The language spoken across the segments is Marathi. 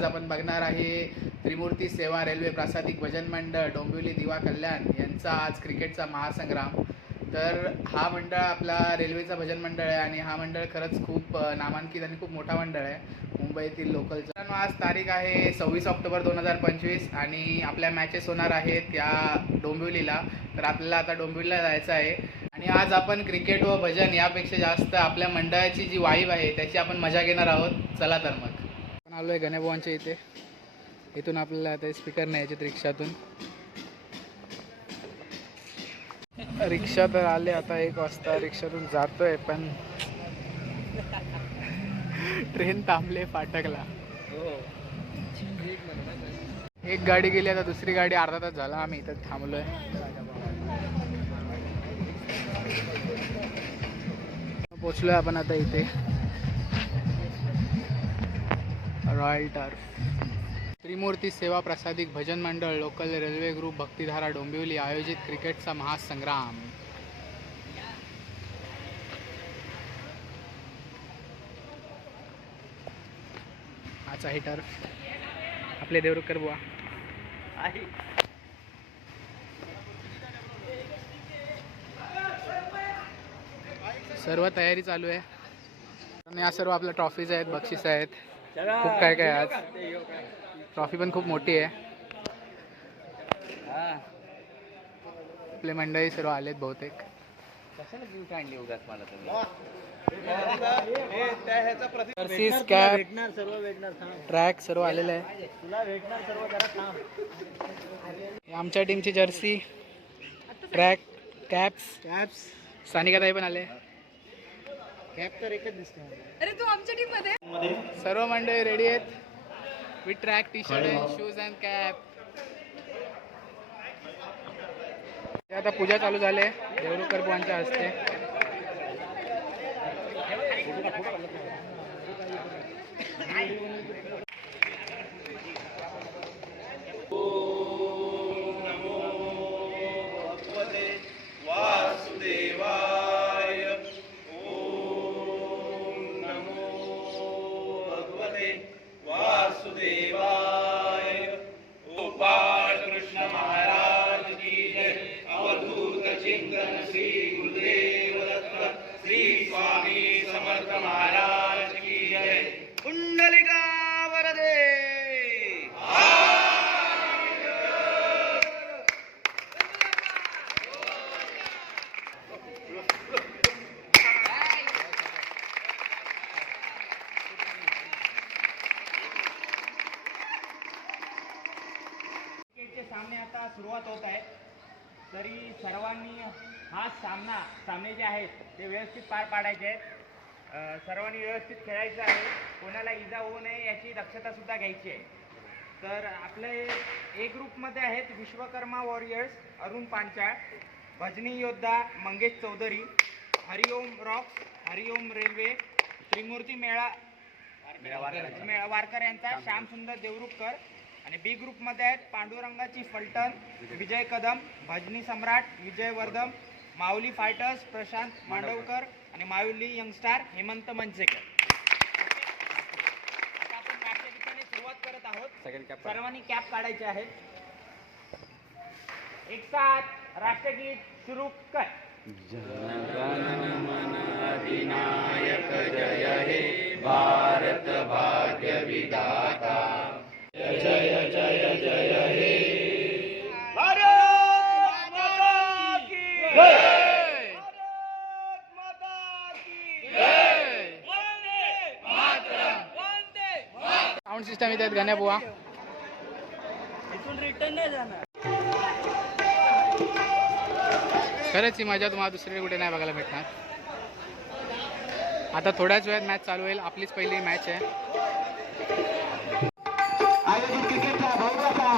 आज आपण बघणार आहे त्रिमूर्ती सेवा रेल्वे प्रासादिक भजन मंडळ डोंबिवली दिवा कल्याण यांचा आज क्रिकेटचा महासंग्राम. तर हा मंडळ आपला रेल्वेचा भजन मंडळ आहे आणि हा मंडळ खरंच खूप नामांकित आणि खूप मोठा मंडळ आहे मुंबईतील लोकलचा आज तारीख आहे सव्वीस ऑक्टोबर दोन हजार पंचवीस आणि आपल्या मॅचेस होणार आहेत या डोंबिवलीला. तर आपल्याला आता डोंबिवलीला जायचं आहे. आणि आज आपण क्रिकेट व भजन यापेक्षा जास्त आपल्या मंडळाची जी वाईब आहे त्याची आपण मजा घेणार आहोत. चला तर मग. आलो आहे गणेभवानच्या इथे. इथून आपल्याला आता स्पीकर न्यायचे रिक्षातून. रिक्षा तर आले आता एक वाजता रिक्षातून जातोय पण ट्रेन थांबले फाटकला. एक गाडी गेली आता दुसरी गाडी अर्धा तास झाला आम्ही इथं थांबलोय. पोचलोय आपण आता इथे. रॉयल टर्फ त्रिमूर्ती सेवा प्रसादिक भजन मंडळ लोकल रेल्वे ग्रुप भक्तिधारा डोंबिवली आयोजित क्रिकेटचा महासंग्राम. हाच आहे टर्फ आपले देवरुकर बुवा. सर्व तयारी चालू आहे. आणि या सर्व आपल्या ट्रॉफीज आहेत बक्षीस आहेत. खूप काय काय आज. ट्रॉफी पण खूप मोठी आहे. आपले मंडळी सर्व आलेत बहुतेक. कॅप ट्रॅक सर्व आलेलं आहे. आमच्या टीमची जर्सी ट्रॅक कॅप्स कॅप्स सानिकाताई पण आले. कॅप तर एकच दिसते अरे तू आमच्या टीममध्ये. सर्व मंडळी रेडी आहेत? With track T shirt and shoes and cap आता पूजा चालू झाली आहे. देवरुकर बुवांच्या हस्ते. कुंडलिका तरी सर्वांनी हा सामना सामने जे आहेत ते व्यवस्थित पार पाडायचे आहेत. सर्वांनी व्यवस्थित खेळायचं आहे. कोणाला इजा होऊ नये याची दक्षता सुद्धा घ्यायची आहे. तर आपले ए ग्रुपमध्ये आहेत विश्वकर्मा वॉरियर्स अरुण पांचाळ भजनी योद्धा मंगेश चौधरी हरिओम रॉक्स हरिओम रेल्वे त्रिमूर्ती मेळा मेळा वारकर यांचा श्याम सुंदर देवरुखकर आणि बी ग्रुपमध्ये आहेत पांडुरंगाची फलटण विजय. कदम भजनी सम्राट विजय वर्धम माऊली फायटर्स प्रशांत मांडवकर. आणि माऊली यंगस्टार हेमंत मनसेकर. आता आपण राष्ट्रगीताने सुरुवात करत आहोत. सर्वांनी कॅप काढायचे आहेत एक साथ राष्ट्रगीत सुरू कर. भारत साऊंड सिस्टम इथे आहेत गण्या बुवा. इथून रिटर्न नाही जाणार खरंच ही मजा तुम्हाला दुसरीकडे कुठे नाही बघायला भेटणार. आता थोड्याच वेळात मॅच चालू होईल. आपलीच पहिली मॅच आहे. आयोजित क्रिकेटचा भव्याचा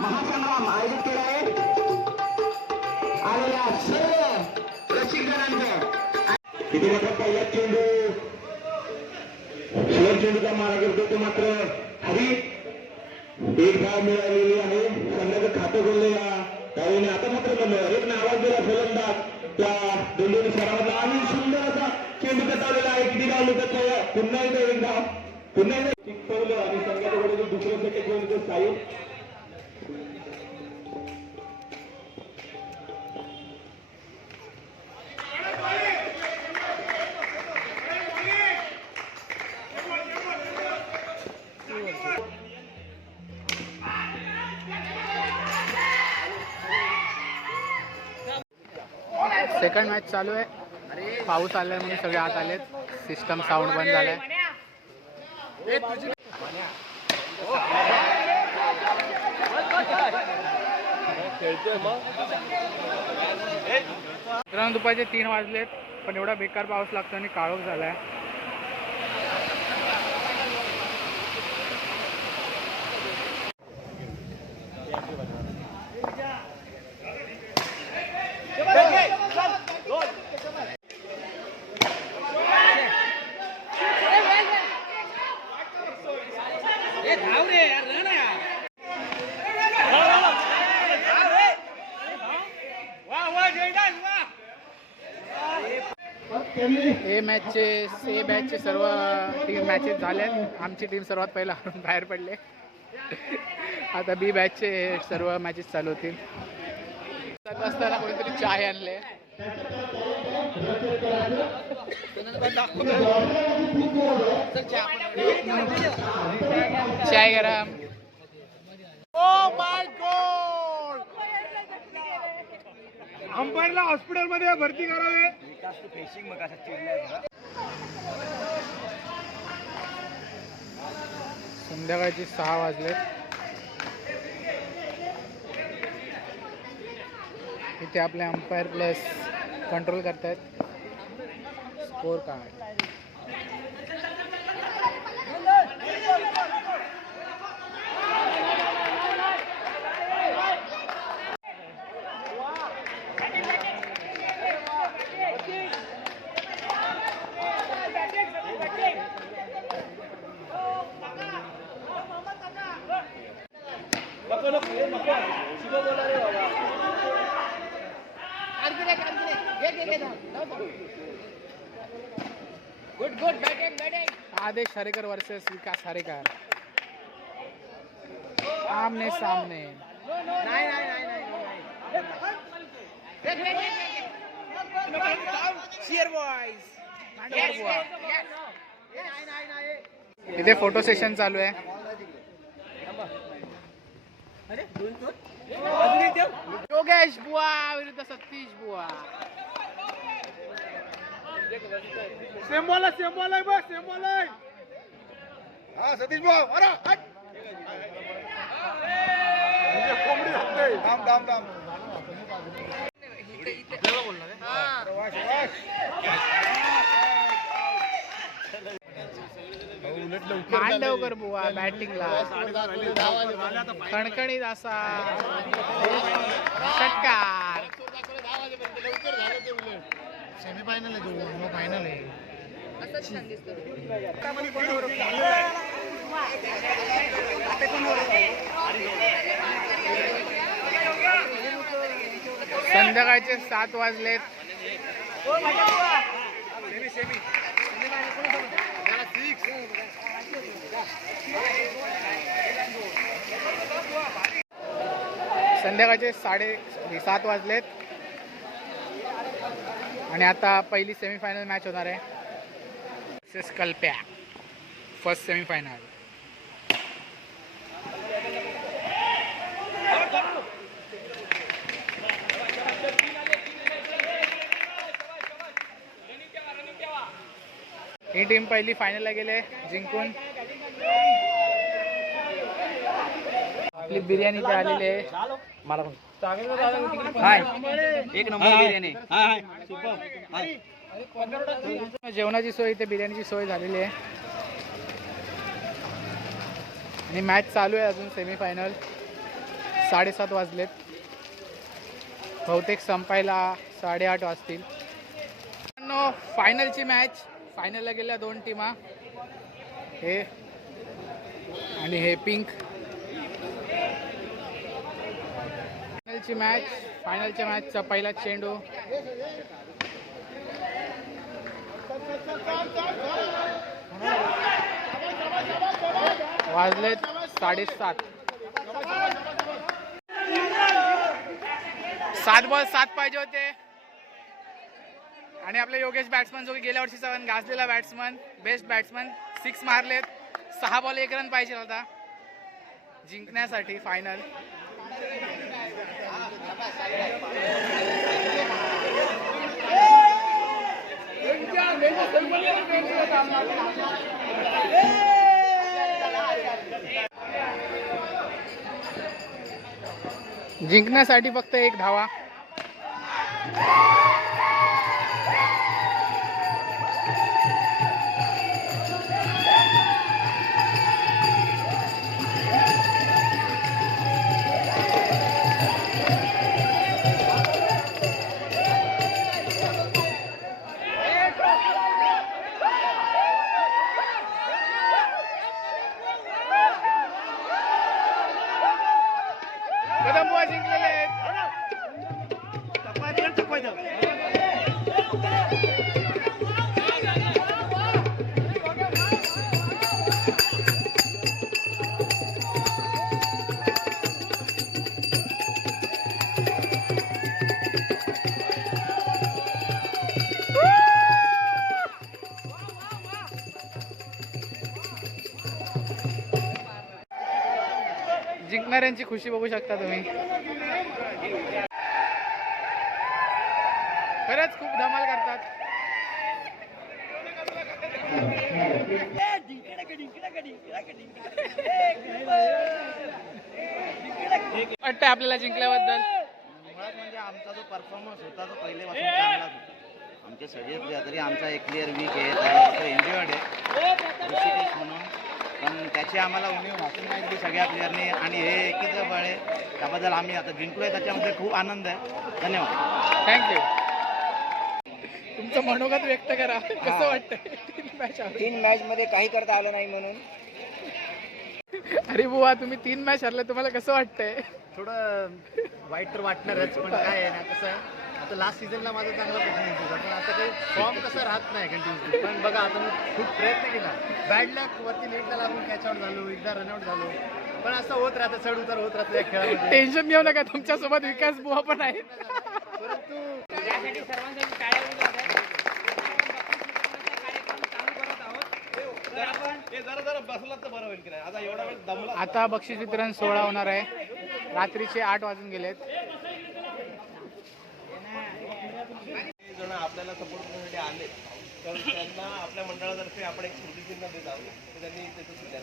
महासंग्राम आयोजित केला आहे. आलेल्या सर्व रसिकजनांचं किती मोठा पहिला चेंडू? शेवट चेंडूचा मारा करतो तो मात्र हरी. एक धाव मिळालेली आहे. संघाचं खातं खोललेला त्यावेळी आता मात्र बनलं एक नावाज दिला फलंदाज. त्या दोन सरावाचा आणि सुंदर असा चेंडू निकट आहे. किती धाव लोक पुन्हा एकदा एक धाव. पुन्हा एकदा. टिकवलं आणि संघाच्या कडे दुसरं सेकंड घेऊन येतो सेकंड मॅच चालू आहे. पाऊस आलाय म्हणून सगळे आत आलेत. सिस्टम साऊंड बंद झालाय. मित्रांनो दुपारचे तीन वाजलेत पण एवढा बेकार पाऊस लागतो आणि काळोख झालाय. हे मॅचचे हे बॅचचे सर्व टीम मॅचेस झाल्या आमची टीम सर्वात पहिला बाहेर पडले. आता बी बॅचचे सर्व मॅचेस चालू होतील. जात असताना कोणीतरी चाय आणले. चाय गरम. अंपायरला हॉस्पिटलमध्ये भरती करावे. संध्याकाळचे सहा वाजले. इथे आपले अंपायर प्लस. कंट्रोल करतायत score card Aadesh Harekar versus विकास हरेकर आमने सामने. इथे फोटो सेशन चालू आहे. योगेश बुवा विरुद्ध सतीश बुवा. सेंबोला सेंबोला बस सेंबोला हा सतीश भाऊ अरे हट कोंबडी थांब थांब थांब मांडवकर बुवा बॅटिंगला खणखणीत असा. षटकार संध्याकाळचे सात वाजलेत. संध्याकाळचे साडे सात वाजलेत. आणि आता पहिली सेमीफायनल मॅच होणार आहे. कल्प्या. फर्स्ट सेमीफायनल ही टीम पहिली फायनलला गेले जिंकून. आपली बिर्याणी आलेली आहे. एक नंबर बिर्याणी. जेवणाची सोय इथे बिर्याणीची सोय झालेली आहे. आणि मॅच चालू आहे अजून सेमीफायनल साडेसात वाजलेत. बहुतेक संपायला साडेआठ वाजतील. फायनलची मॅच फायनलला गेल्या दोन टीमा. हे. आणि हे पिंक फायनलची मॅच फायनलच्या मॅचचा पहिला चेंडू. वाजलेत साडेसात. सात बॉल सात पाहिजे होते. आणि आपले योगेश बॅट्समन जो की गेल्या वर्षीचा गाजलेला बॅट्समन बेस्ट बॅट्समन सिक्स मारलेत. सहा बॉल एक रन पाहिजे होता. जिंकण्यासाठी फायनल जिंकण्यासाठी फक्त एक धावा. शेतकऱ्यांची खुशी बघू शकता तुम्ही. खरंच खूप धमाल करतात. वाटतंय आपल्याला जिंकल्याबद्दल. मुळात म्हणजे आमचा जो परफॉर्मन्स होता तो पहिलेपासून चांगलाच होता. आमचे सगळे तरी आमचा एक प्लेअर वीक आहे त्याला इंजुअर्ड आहे. ऋषिकेश म्हणून. पण त्याची आम्हाला उणीव भासली नाही दिली सगळ्या प्लेअरनी आणि हे एकीचं बळ आहे. त्याबद्दल आम्ही आता जिंकलोय त्याच्यामध्ये खूप आनंद आहे. धन्यवाद. थँक्यू तुमचं मनोगत व्यक्त करा. कसं वाटतंय? तीन मॅच तीन मॅच मध्ये काही करता आलं नाही म्हणून. अरे बुवा तुम्ही तीन मॅच हरले तुम्हाला कसं वाटतंय? थोडं वाईट तर वाटणारच पण काय आहे ना कसं आता लास्ट सीझनला माझा चांगला परफॉर्मन्स होता. पण आता काही फॉर्म कसा राहत नाही कंटिन्युअसली पण बघा आता मी खूप प्रयत्न केला. बॅड लक वरती नेटला लागून कॅच आउट झालो एकदा रनआउट झालो. पण असं होत राहतं चढ उतार होत राहतं या खेळामध्ये. टेन्शन घेऊ नका तुमच्यासोबत विकास बुवा पण आहे. परंतु यासाठी सर्वांसाठी तर आता बक्षीस वितरण सोहळा होणार आहे. रात्रीचे आठ वाजून गेलेत. आपल्याला सपोर्ट करण्यासाठी आले तर त्यांना आपल्या मंडळातर्फे आपण एक स्मृतिचिन्ह देत आहोत. तर त्यांनी त्याचं स्वीकार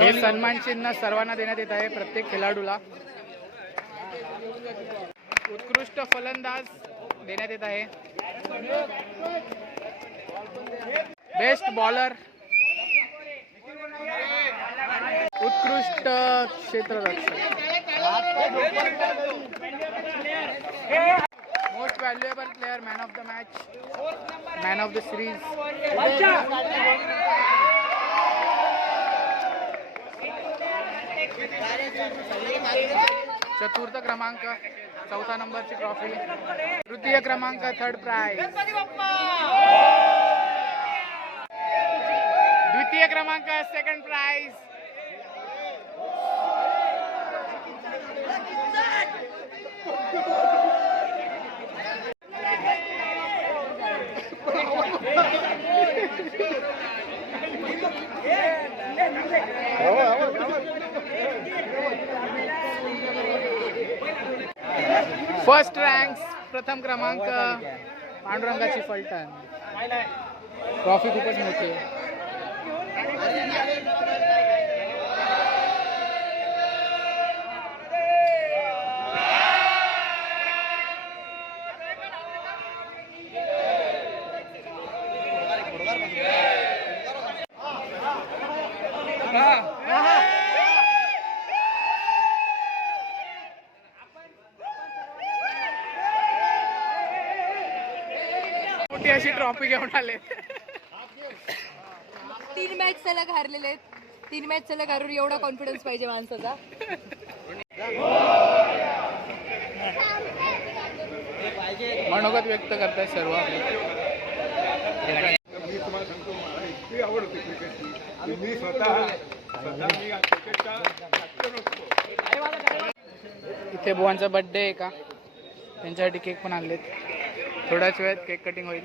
हे सन्मान चिन्ह सर्वांना देण्यात येत आहे प्रत्येक खेळाडूला. उत्कृष्ट फलंदाज देण्यात येत आहे. बेस्ट बॉलर उत्कृष्ट क्षेत्ररक्षक. Most valuable player man of the match man of the series चतुर्थ क्रमांक चौथा नंबरची ट्रॉफी तृतीय क्रमांक थर्ड प्राइज द्वितीय क्रमांक सेकंड प्राइज फर्स्ट रँक प्रथम क्रमांक पांडुरंगाची फलटण. ट्रॉफी खूपच मोठी आहे. मोठी अशी ट्रॉफी घेऊन आले. तीन मॅच सलग हारलेले आहेत. तीन मॅच सलग हारून एवढा कॉन्फिडन्स पाहिजे माणसाचा. मनोगत व्यक्त करताय सर्व. मी तुम्हाला सांगतो मला इतकी मी स्वतः स्वतः मी क्रिकेटचा कॅप्टन असतो. इथे बुवांचा बर्थडे आहे का? त्यांच्यासाठी केक पण आणलेत. थोड्याच वेळात केक कटिंग होईल.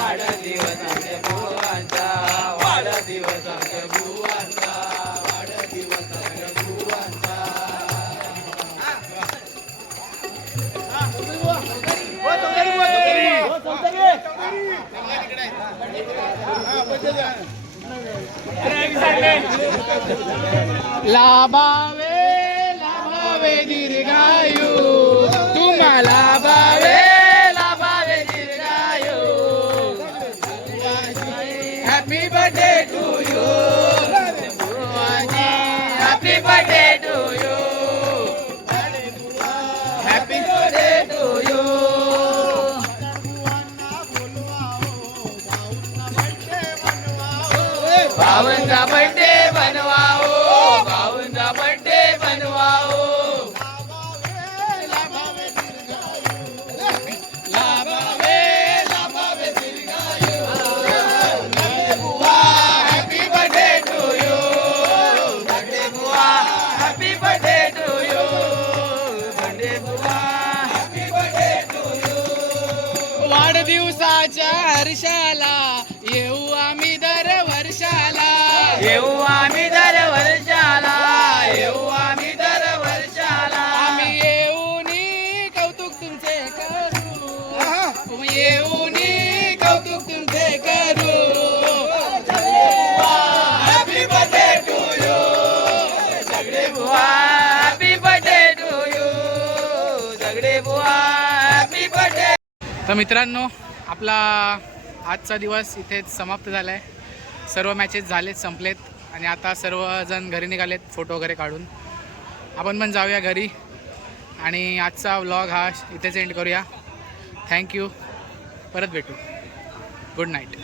લાભાવે લાભાવે દીર્ઘાયુ येऊन कौतुक तुमचे करू. हॅपी बर्थडे टू यू बुवा हॅपी बर्थडे टू यू बुवा हॅपी बर्थडे तर मित्रांनो आपला आजचा दिवस इथेच समाप्त झाला आहे सर्व मॅचेस झालेत संपलेत. आणि आता सर्वजण घरी निघालेत फोटो वगैरे काढून. आपण पण जाऊया घरी. आणि आजचा व्लॉग हा इथेच एंड करूया. थँक्यू परत भेटू. Good night.